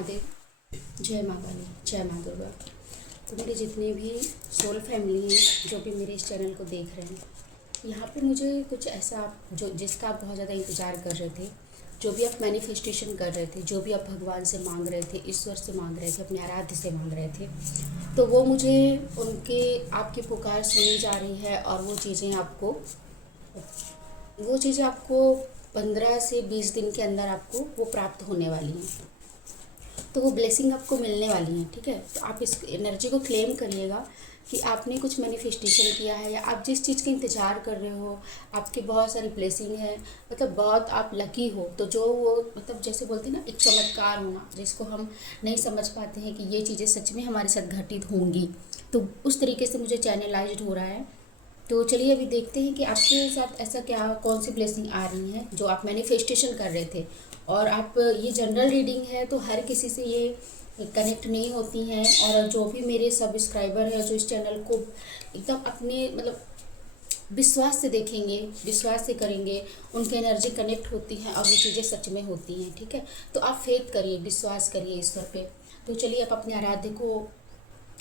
महादेव। जय माँ काली, जय माँ दुर्गा। तो मेरे जितने भी सोल फैमिली हैं जो भी मेरे इस चैनल को देख रहे हैं, यहाँ पे मुझे कुछ ऐसा जो जिसका आप बहुत ज़्यादा इंतज़ार कर रहे थे, जो भी आप मैनिफेस्टेशन कर रहे थे, जो भी आप भगवान से मांग रहे थे, ईश्वर से मांग रहे थे, अपने आराध्य से मांग रहे थे, तो वो मुझे उनके आपकी पुकार सुनी जा रही है। और वो चीज़ें आपको 15 से 20 दिन के अंदर आपको वो प्राप्त होने वाली हैं। तो वो ब्लेसिंग आपको मिलने वाली है। ठीक है, तो आप इस एनर्जी को क्लेम करिएगा कि आपने कुछ मैनिफेस्टेशन किया है या आप जिस चीज़ का इंतज़ार कर रहे हो, आपकी बहुत सारी ब्लेसिंग है, मतलब बहुत आप लकी हो। तो जो वो मतलब जैसे बोलते हैं ना, एक चमत्कार होना जिसको हम नहीं समझ पाते हैं कि ये चीज़ें सच में हमारे साथ घटित होंगी, तो उस तरीके से मुझे चैनलाइज्ड हो रहा है। तो चलिए अभी देखते हैं कि आपके साथ ऐसा क्या, कौन सी ब्लेसिंग आ रही है जो आप मैनिफेस्टेशन कर रहे थे। और आप ये जनरल रीडिंग है तो हर किसी से ये कनेक्ट नहीं होती हैं। और जो भी मेरे सब्सक्राइबर हैं जो इस चैनल को एकदम अपने मतलब विश्वास से देखेंगे, विश्वास से करेंगे, उनकी एनर्जी कनेक्ट होती है और वो चीज़ें सच में होती हैं। ठीक है, तो आप फेथ करिए, विश्वास करिए ईश्वर पे। तो चलिए आप अपने आराध्य को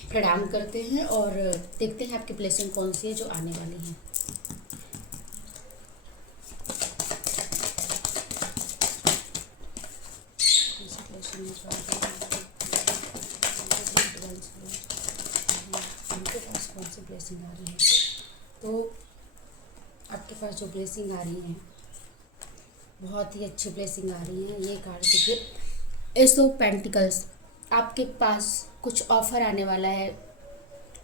प्रणाम करते हैं और देखते हैं आपकी ब्लेसिंग कौन सी है जो आने वाली है। उनके पास कौन सी ब्लेसिंग आ रही है? तो आपके पास जो ब्लेसिंग आ रही है, बहुत ही अच्छी ब्लेसिंग आ रही है। ये कार्ड देखिए, एस ऑफ पेंटिकल्स। आपके पास कुछ ऑफर आने वाला है,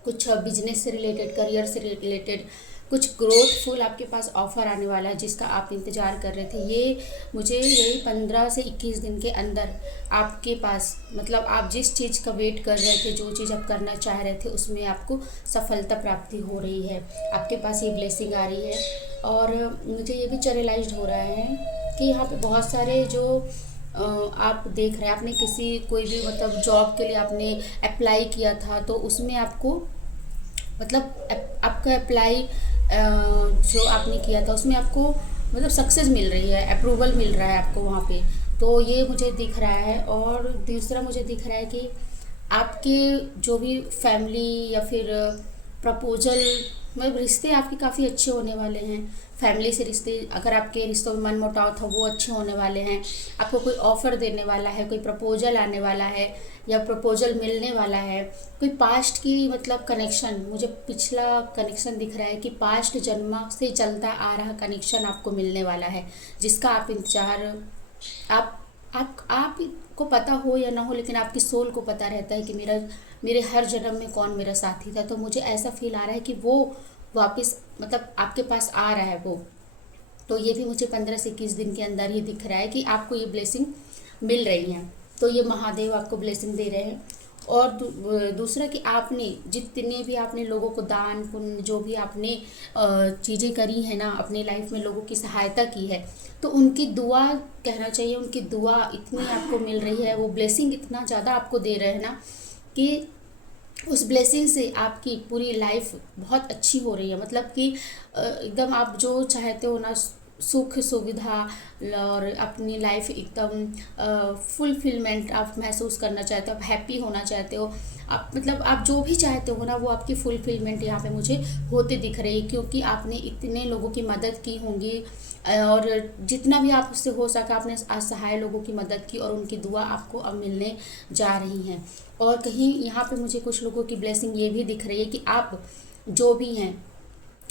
कुछ बिजनेस से रिलेटेड, करियर से रिलेटेड, कुछ ग्रोथफुल आपके पास ऑफ़र आने वाला है जिसका आप इंतज़ार कर रहे थे। ये मुझे यही 15 से 21 दिन के अंदर आपके पास, मतलब आप जिस चीज़ का वेट कर रहे थे, जो चीज़ आप करना चाह रहे थे, उसमें आपको सफलता प्राप्ति हो रही है। आपके पास ये ब्लेसिंग आ रही है। और मुझे ये भी चैनलाइज्ड हो रहा है कि यहाँ पे बहुत सारे जो आप देख रहे हैं, आपने किसी कोई भी मतलब जॉब के लिए आपने अप्लाई किया था, तो उसमें आपको मतलब आपका अप्लाई जो आपने किया था उसमें आपको मतलब सक्सेस मिल रही है, अप्रूवल मिल रहा है आपको वहाँ पे। तो ये मुझे दिख रहा है। और दूसरा मुझे दिख रहा है कि आपके जो भी फैमिली या फिर प्रपोजल, मतलब रिश्ते आपके काफ़ी अच्छे होने वाले हैं। फैमिली से रिश्ते, अगर आपके रिश्तों में मन मुटाव था वो अच्छे होने वाले हैं। आपको कोई ऑफ़र देने वाला है, कोई प्रपोजल आने वाला है या प्रपोजल मिलने वाला है। कोई पास्ट की मतलब कनेक्शन, मुझे पिछला कनेक्शन दिख रहा है कि पास्ट जन्म से चलता आ रहा कनेक्शन आपको मिलने वाला है, जिसका आप इंतजार आप को पता हो या ना हो, लेकिन आपकी सोल को पता रहता है कि मेरे हर जन्म में कौन मेरा साथी था। तो मुझे ऐसा फील आ रहा है कि वो वापस मतलब आपके पास आ रहा है वो। तो ये भी मुझे 15 से 21 दिन के अंदर ही दिख रहा है कि आपको ये ब्लेसिंग मिल रही है। तो ये महादेव आपको ब्लेसिंग दे रहे हैं। और दूसरा कि आपने जितने भी आपने लोगों को दान पुण्य, जो भी आपने चीज़ें करी है ना अपने लाइफ में, लोगों की सहायता की है, तो उनकी दुआ कहना चाहिए, उनकी दुआ इतनी आपको मिल रही है, वो ब्लेसिंग इतना ज़्यादा आपको दे रहे हैं ना कि उस ब्लेसिंग से आपकी पूरी लाइफ बहुत अच्छी हो रही है। मतलब कि एकदम आप जो चाहते हो ना, सुख सुविधा और अपनी लाइफ एकदम फुलफिलमेंट आप महसूस करना चाहते हो, आप हैप्पी होना चाहते हो, आप मतलब आप जो भी चाहते हो ना, वो आपकी फुलफिलमेंट यहाँ पे मुझे होते दिख रही है। क्योंकि आपने इतने लोगों की मदद की होंगी और जितना भी आप उससे हो सका आपने असहाय लोगों की मदद की, और उनकी दुआ आपको अब मिलने जा रही हैं। और कहीं यहाँ पे मुझे कुछ लोगों की ब्लेसिंग ये भी दिख रही है कि आप जो भी हैं,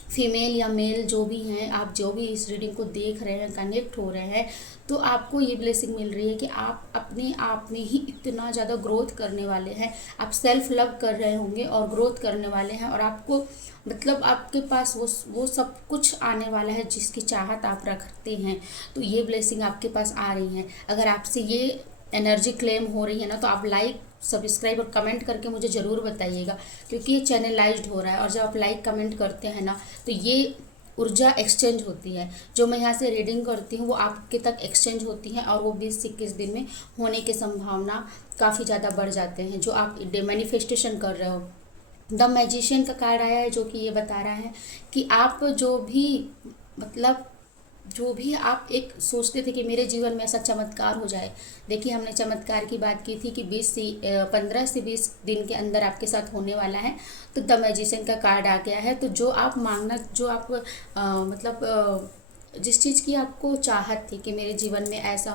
फीमेल या मेल जो भी हैं, आप जो भी इस रीडिंग को देख रहे हैं, कनेक्ट हो रहे हैं, तो आपको ये ब्लेसिंग मिल रही है कि आप अपने आप में ही इतना ज़्यादा ग्रोथ करने वाले हैं। आप सेल्फ लव कर रहे होंगे और ग्रोथ करने वाले हैं। और आपको मतलब आपके पास वो सब कुछ आने वाला है जिसकी चाहत आप रखते हैं। तो ये ब्लेसिंग आपके पास आ रही है। अगर आपसे ये एनर्जी क्लेम हो रही है ना, तो आप लाइक सब्सक्राइब और कमेंट करके मुझे ज़रूर बताइएगा, क्योंकि ये चैनलाइज्ड हो रहा है। और जब आप लाइक कमेंट करते हैं ना, तो ये ऊर्जा एक्सचेंज होती है। जो मैं यहाँ से रीडिंग करती हूँ वो आपके तक एक्सचेंज होती है, और वो 20 से 21 दिन में होने की संभावना काफ़ी ज़्यादा बढ़ जाते हैं जो आप मैनिफेस्टेशन कर रहे हो। द मैजिशियन का कार्ड आया है जो कि ये बता रहा है कि आप जो भी मतलब जो भी आप एक सोचते थे कि मेरे जीवन में ऐसा चमत्कार हो जाए। देखिए, हमने चमत्कार की बात की थी कि 15 से 20 दिन के अंदर आपके साथ होने वाला है। तो द मैजिशियन का कार्ड आ गया है। तो जो आप मांगना, जो आप मतलब जिस चीज़ की आपको चाहत थी कि मेरे जीवन में ऐसा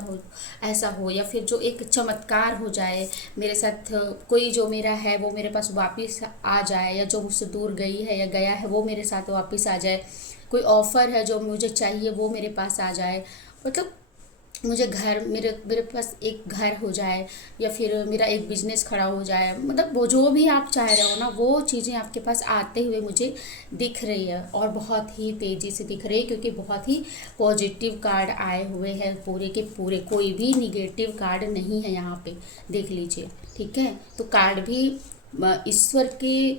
हो, या फिर जो एक चमत्कार हो जाए मेरे साथ, कोई जो मेरा है वो मेरे पास वापस आ जाए, या जो मुझसे दूर गई है या गया है वो मेरे साथ वापस आ जाए, कोई ऑफ़र है जो मुझे चाहिए वो मेरे पास आ जाए, मतलब मुझे घर, मेरे मेरे पास एक घर हो जाए, या फिर मेरा एक बिजनेस खड़ा हो जाए, मतलब वो जो भी आप चाह रहे हो ना, वो चीज़ें आपके पास आते हुए मुझे दिख रही है, और बहुत ही तेज़ी से दिख रही है, क्योंकि बहुत ही पॉजिटिव कार्ड आए हुए हैं पूरे के पूरे, कोई भी निगेटिव कार्ड नहीं है यहाँ पे, देख लीजिए। ठीक है, तो कार्ड भी ईश्वर के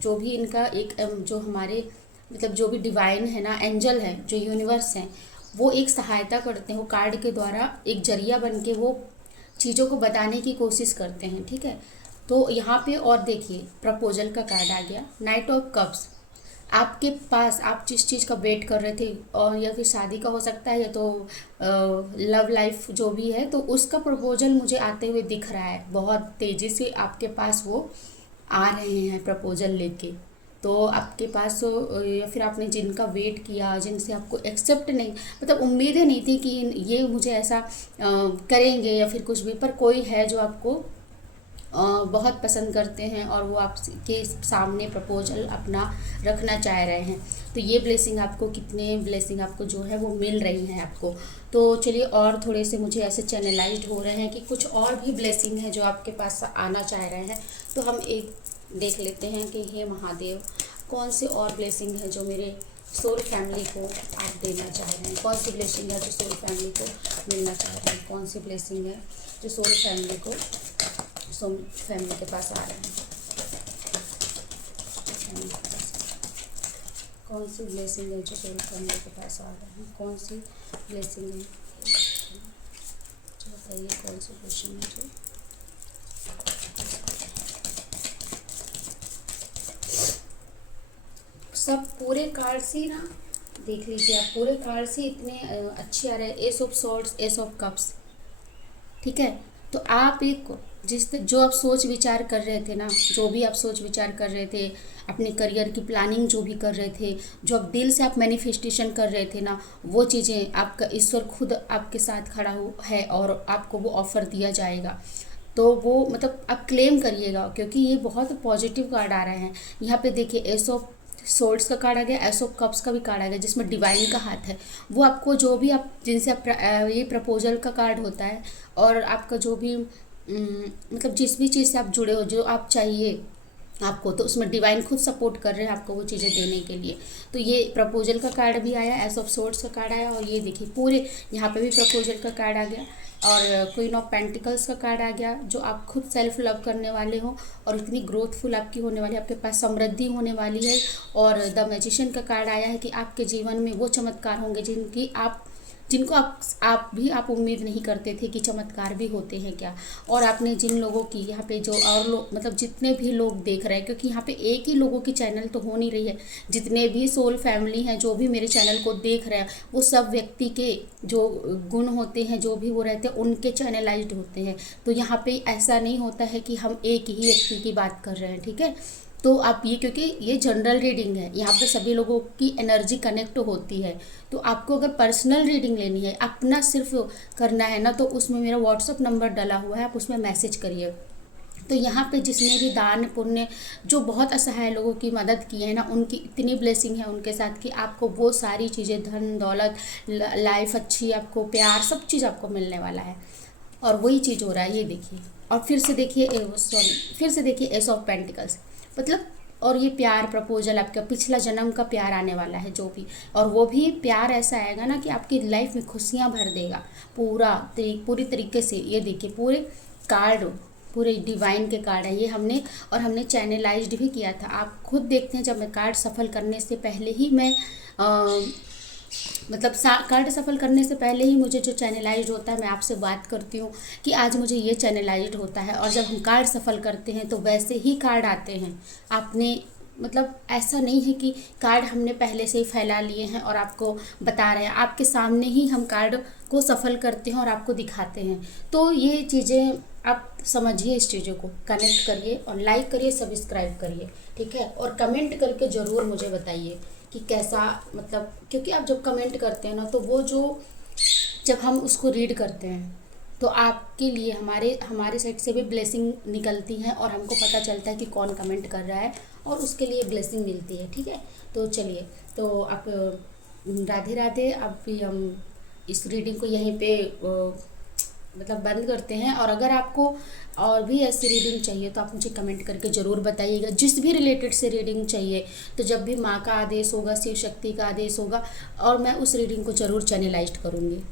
जो भी इनका एक जो हमारे मतलब जो भी डिवाइन है ना, एंजल है, जो यूनिवर्स है, वो एक सहायता करते हैं, वो कार्ड के द्वारा एक जरिया बन के वो चीज़ों को बताने की कोशिश करते हैं। ठीक है, तो यहाँ पे और देखिए, प्रपोजल का कार्ड आ गया, नाइट ऑफ कप्स। आपके पास आप जिस चीज़ का वेट कर रहे थे, और या फिर शादी का हो सकता है, या तो लव लाइफ जो भी है, तो उसका प्रपोजल मुझे आते हुए दिख रहा है, बहुत तेज़ी से आपके पास वो आ रहे हैं प्रपोजल लेके। तो आपके पास या फिर आपने जिनका वेट किया, जिनसे आपको एक्सेप्ट नहीं, मतलब उम्मीदें नहीं थी कि ये मुझे ऐसा करेंगे या फिर कुछ भी, पर कोई है जो आपको बहुत पसंद करते हैं, और वो आपके सामने प्रपोजल अपना रखना चाह रहे हैं। तो ये ब्लेसिंग आपको, कितने ब्लेसिंग आपको जो है वो मिल रही हैं आपको। तो चलिए, और थोड़े से मुझे ऐसे चैनलाइज्ड हो रहे हैं कि कुछ और भी ब्लेसिंग है जो आपके पास आना चाह रहे हैं। तो हम एक देख लेते हैं कि हे महादेव, कौन से और ब्लेसिंग है जो मेरे सोल फैमिली को आप देना चाह रहे हैं, कौन सी ब्लेसिंग है जो सोल फैमिली को मिलना चाह रहे हैं, कौन सी ब्लेसिंग है जो सोल फैमिली को फैमिली के पास आ रहे हैं, कौन सी ब्लेसिंग है जो सोल फैमिली के पास आ रहे हैं, कौन सी ब्लेसिंग है, बताइए कौन सी ब्लेसिंग है जो सब पूरे कार्ड से ना, देख लीजिए आप, पूरे कार्ड से इतने अच्छे आ रहे हैं, S of swords, S of cups. ठीक है, तो आप एक जो आप सोच विचार कर रहे थे ना, जो भी आप सोच विचार कर रहे थे, अपने करियर की प्लानिंग जो भी कर रहे थे, जो आप दिल से आप मैनिफेस्टेशन कर रहे थे ना, वो चीज़ें आपका ईश्वर खुद आपके साथ खड़ा हो है, और आपको वो ऑफ़र दिया जाएगा। तो वो मतलब आप क्लेम करिएगा, क्योंकि ये बहुत पॉजिटिव कार्ड आ रहे हैं। यहाँ पे देखिए, एस ऑफ सोर्ड्स का कार्ड आ गया, एस ऑफ कप्स का भी कार्ड आ गया, जिसमें डिवाइन का हाथ है। वो आपको जो भी आप जिनसे आप ये प्रपोजल का कार्ड होता है, और आपका जो भी मतलब जिस भी चीज़ से आप जुड़े हो, जो आप चाहिए आपको, तो उसमें डिवाइन खुद सपोर्ट कर रहे हैं आपको वो चीज़ें देने के लिए। तो ये प्रपोजल का कार्ड भी आया, एस ऑफ सोर्ड्स का कार्ड आया, और ये देखिए पूरे यहाँ पे भी प्रपोजल का कार्ड आ गया, और क्वीन ऑफ पेंटिकल्स का कार्ड आ गया, जो आप खुद सेल्फ लव करने वाले हो, और इतनी ग्रोथफुल आपकी होने वाली है, आपके पास समृद्धि होने वाली है। और द मैजिशियन का कार्ड आया है कि आपके जीवन में वो चमत्कार होंगे जिनको आप उम्मीद नहीं करते थे कि चमत्कार भी होते हैं क्या। और आपने जिन लोगों की यहाँ पे जो और लोग, मतलब जितने भी लोग देख रहे हैं, क्योंकि यहाँ पे एक ही लोगों की चैनल तो हो नहीं रही है, जितने भी सोल फैमिली हैं जो भी मेरे चैनल को देख रहे हैं, वो सब व्यक्ति के जो गुण होते हैं, जो भी वो रहते हैं, उनके चैनलाइज्ड होते हैं। तो यहाँ पे ऐसा नहीं होता है कि हम एक ही व्यक्ति की बात कर रहे हैं। ठीक है, तो आप ये, क्योंकि ये जनरल रीडिंग है, यहाँ पे सभी लोगों की एनर्जी कनेक्ट होती है। तो आपको अगर पर्सनल रीडिंग लेनी है, अपना सिर्फ करना है ना, तो उसमें मेरा व्हाट्सअप नंबर डला हुआ है, आप उसमें मैसेज करिए। तो यहाँ पे जिसने भी दान पुण्य, जो बहुत असहाय लोगों की मदद की है ना, उनकी इतनी ब्लेसिंग है उनके साथ कि आपको वो सारी चीज़ें, धन दौलत, लाइफ अच्छी, आपको प्यार, सब चीज़ आपको मिलने वाला है। और वही चीज़ हो रहा है, ये देखिए। और फिर से देखिए, फिर से देखिए एस ऑफ पेंटिकल्स, मतलब और ये प्यार प्रपोजल, आपका पिछला जन्म का प्यार आने वाला है जो भी, और वो भी प्यार ऐसा आएगा ना कि आपकी लाइफ में खुशियाँ भर देगा पूरी तरीके से। ये देखिए पूरे कार्ड, पूरे डिवाइन के कार्ड है ये, हमने चैनलाइज्ड भी किया था। आप खुद देखते हैं, जब मैं कार्ड सफल करने से पहले ही मैं मतलब कार्ड सफल करने से पहले ही मुझे जो चैनलाइज्ड होता है, मैं आपसे बात करती हूँ कि आज मुझे ये चैनलाइज्ड होता है, और जब हम कार्ड सफल करते हैं तो वैसे ही कार्ड आते हैं। आपने मतलब ऐसा नहीं है कि कार्ड हमने पहले से ही फैला लिए हैं और आपको बता रहे हैं, आपके सामने ही हम कार्ड को सफल करते हैं और आपको दिखाते हैं। तो ये चीज़ें आप समझिए, इस चीज़ों को कनेक्ट करिए और लाइक करिए, सब्सक्राइब करिए, ठीक है। और कमेंट करके ज़रूर मुझे बताइए कि कैसा, मतलब क्योंकि आप जब कमेंट करते हैं ना, तो वो जो जब हम उसको रीड करते हैं तो आपके लिए हमारे हमारे साइड से भी ब्लेसिंग निकलती है और हमको पता चलता है कि कौन कमेंट कर रहा है और उसके लिए ब्लेसिंग मिलती है, ठीक है। तो चलिए, तो आप राधे राधे। अब भी हम इस रीडिंग को यहीं पे मतलब बंद करते हैं। और अगर आपको और भी ऐसी रीडिंग चाहिए तो आप मुझे कमेंट करके ज़रूर बताइएगा, जिस भी रिलेटेड से रीडिंग चाहिए। तो जब भी माँ का आदेश होगा, शिव शक्ति का आदेश होगा, और मैं उस रीडिंग को ज़रूर चैनलाइज्ड करूँगी।